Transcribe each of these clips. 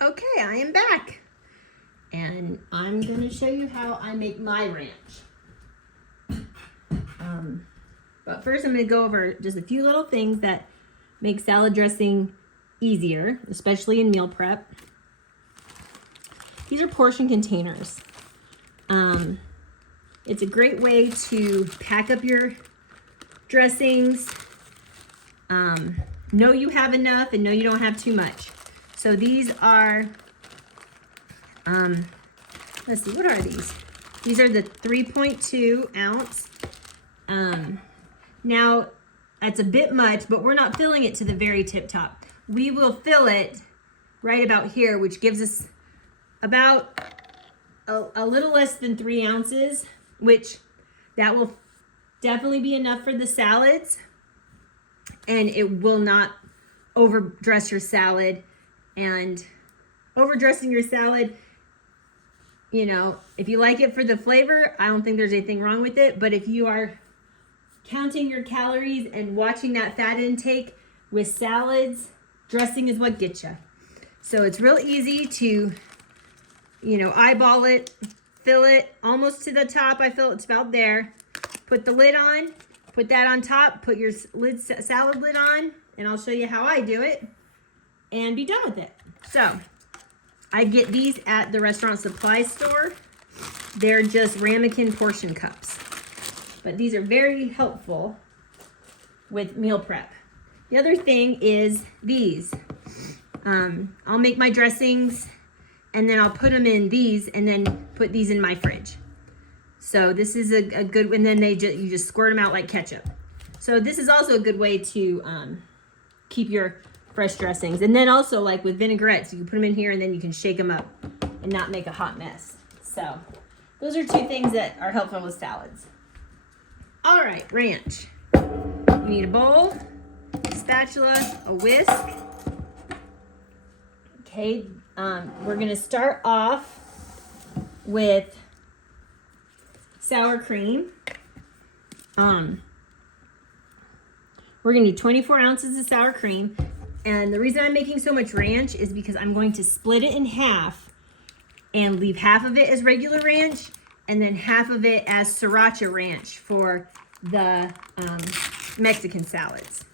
Okay, I am back. And I'm going to show you how I make my ranch. But first I'm going to go over just a few little things that make salad dressing easier, especially in meal prep. These are portion containers. It's a great way to pack up your dressings, know you have enough and know you don't have too much. So these are, let's see, what are these? These are the 3.2 ounce. Now, that's a bit much, but we're not filling it to the very tip top. We will fill it right about here, which gives us about a little less than 3 ounces, which that will definitely be enough for the salads, and it will not overdress your salad. And overdressing your salad, you know, if you like it for the flavor, I don't think there's anything wrong with it. But if you are counting your calories and watching that fat intake with salads, dressing is what gets you. So it's real easy to, you know, eyeball it, fill it almost to the top. I feel it's about there. Put the lid on, put that on top, put your salad lid on, and I'll show you how I do it, and be done with it. So I get these at the restaurant supply store. They're just ramekin portion cups, but these are very helpful with meal prep. The other thing is these. I'll make my dressings and then I'll put them in these and then put these in my fridge. So this is a good, and then you just squirt them out like ketchup. So this is also a good way to keep your fresh dressings. And then also, like with vinaigrettes, you can put them in here and then you can shake them up and not make a hot mess. So those are two things that are helpful with salads. All right, ranch. You need a bowl, a spatula, a whisk. Okay, we're gonna start off with sour cream. We're gonna need 24 ounces of sour cream. And the reason I'm making so much ranch is because I'm going to split it in half and leave half of it as regular ranch and then half of it as sriracha ranch for the Mexican salads.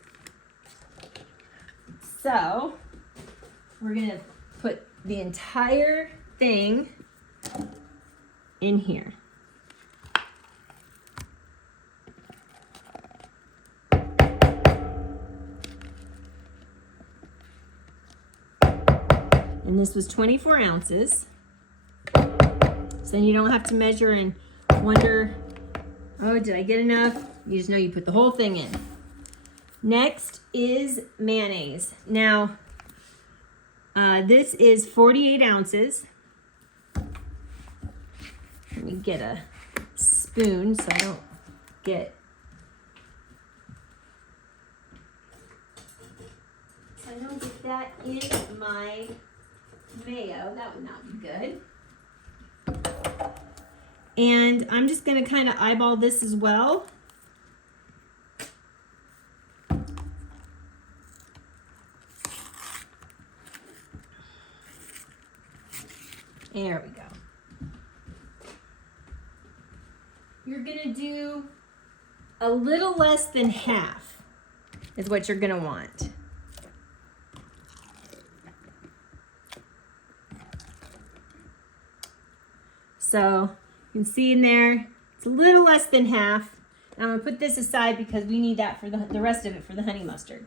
So we're gonna put the entire thing in here. And this was 24 ounces. So then you don't have to measure and wonder, oh, did I get enough? You just know you put the whole thing in. Next is mayonnaise. Now, this is 48 ounces. Let me get a spoon so I don't get that in my mayo. That would not be good. And I'm just going to kind of eyeball this as well. There we go. You're going to do a little less than half is what you're going to want. So you can see in there, it's a little less than half. And I'm gonna put this aside because we need that for the rest of it for the honey mustard.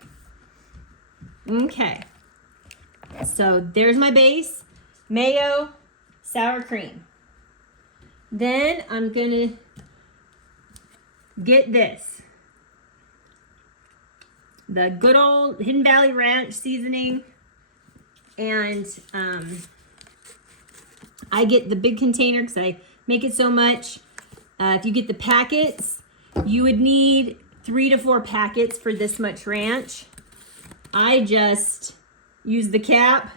Okay, so there's my base, mayo, sour cream. Then I'm gonna get this, the good old Hidden Valley Ranch seasoning, and I get the big container because I make it so much. If you get the packets, you would need 3 to 4 packets for this much ranch. I just use the cap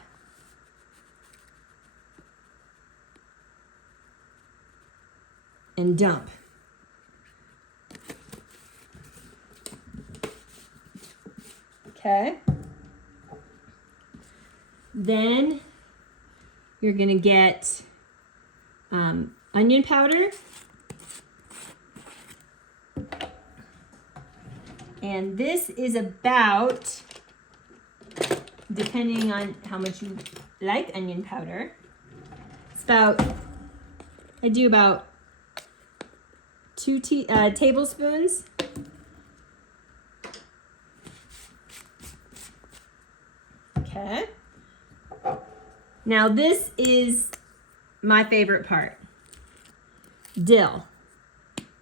and dump. Okay. Then You're gonna get onion powder. And this is about, depending on how much you like onion powder, it's about, I do about 2 tablespoons. Okay. Now this is my favorite part. Dill.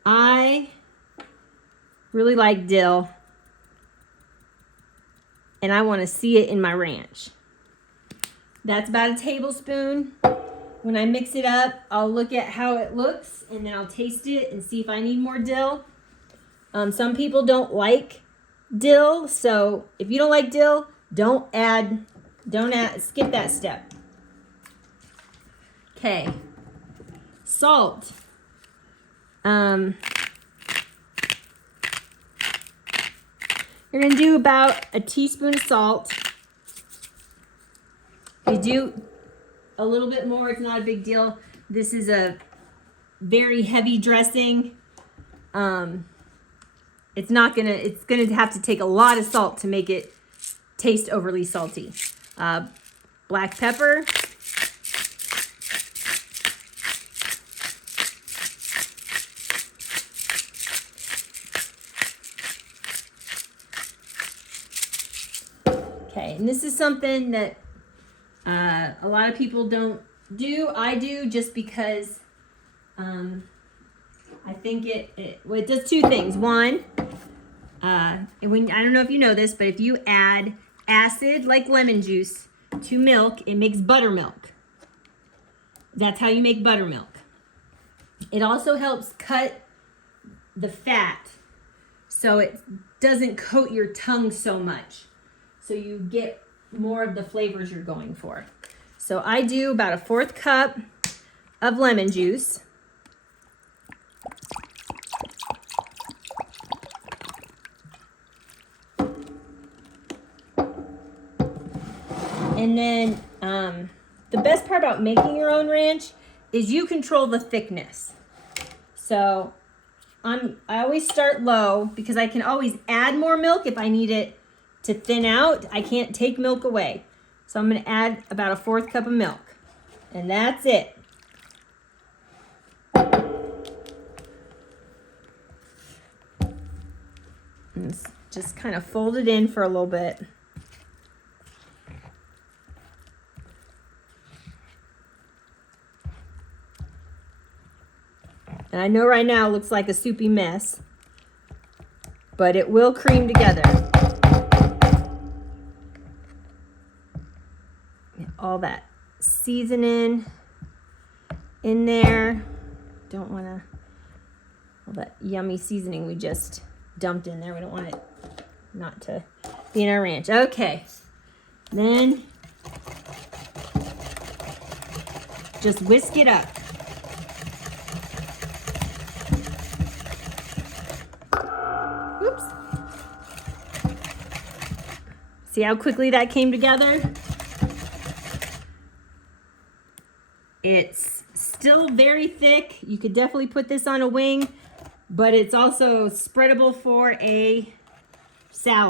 I really like dill, and I want to see it in my ranch. That's about a tablespoon. When I mix it up, I'll look at how it looks, and then I'll taste it and see if I need more dill. Some people don't like dill, so if you don't like dill, don't add, skip that step. Okay, salt. You're gonna do about a teaspoon of salt. If you do a little bit more, it's not a big deal. This is a very heavy dressing. It's gonna have to take a lot of salt to make it taste overly salty. Black pepper. Okay, and this is something that a lot of people don't do. I do just because I think it does two things. One, and I don't know if you know this, but if you add acid like lemon juice to milk, it makes buttermilk. That's how you make buttermilk. It also helps cut the fat so it doesn't coat your tongue so much, so you get more of the flavors you're going for. So I do about a 1/4 cup of lemon juice. And then the best part about making your own ranch is you control the thickness. So I always start low because I can always add more milk if I need it to thin out. I can't take milk away. So I'm going to add about a 1/4 cup of milk. And that's it. And just kind of fold it in for a little bit. And I know right now it looks like a soupy mess, but it will cream together. Get all that seasoning in there. Don't want to, all that yummy seasoning we just dumped in there. We don't want it not to be in our ranch. Okay, then just whisk it up. Oops. See how quickly that came together? It's still very thick. You could definitely put this on a wing, but it's also spreadable for a salad.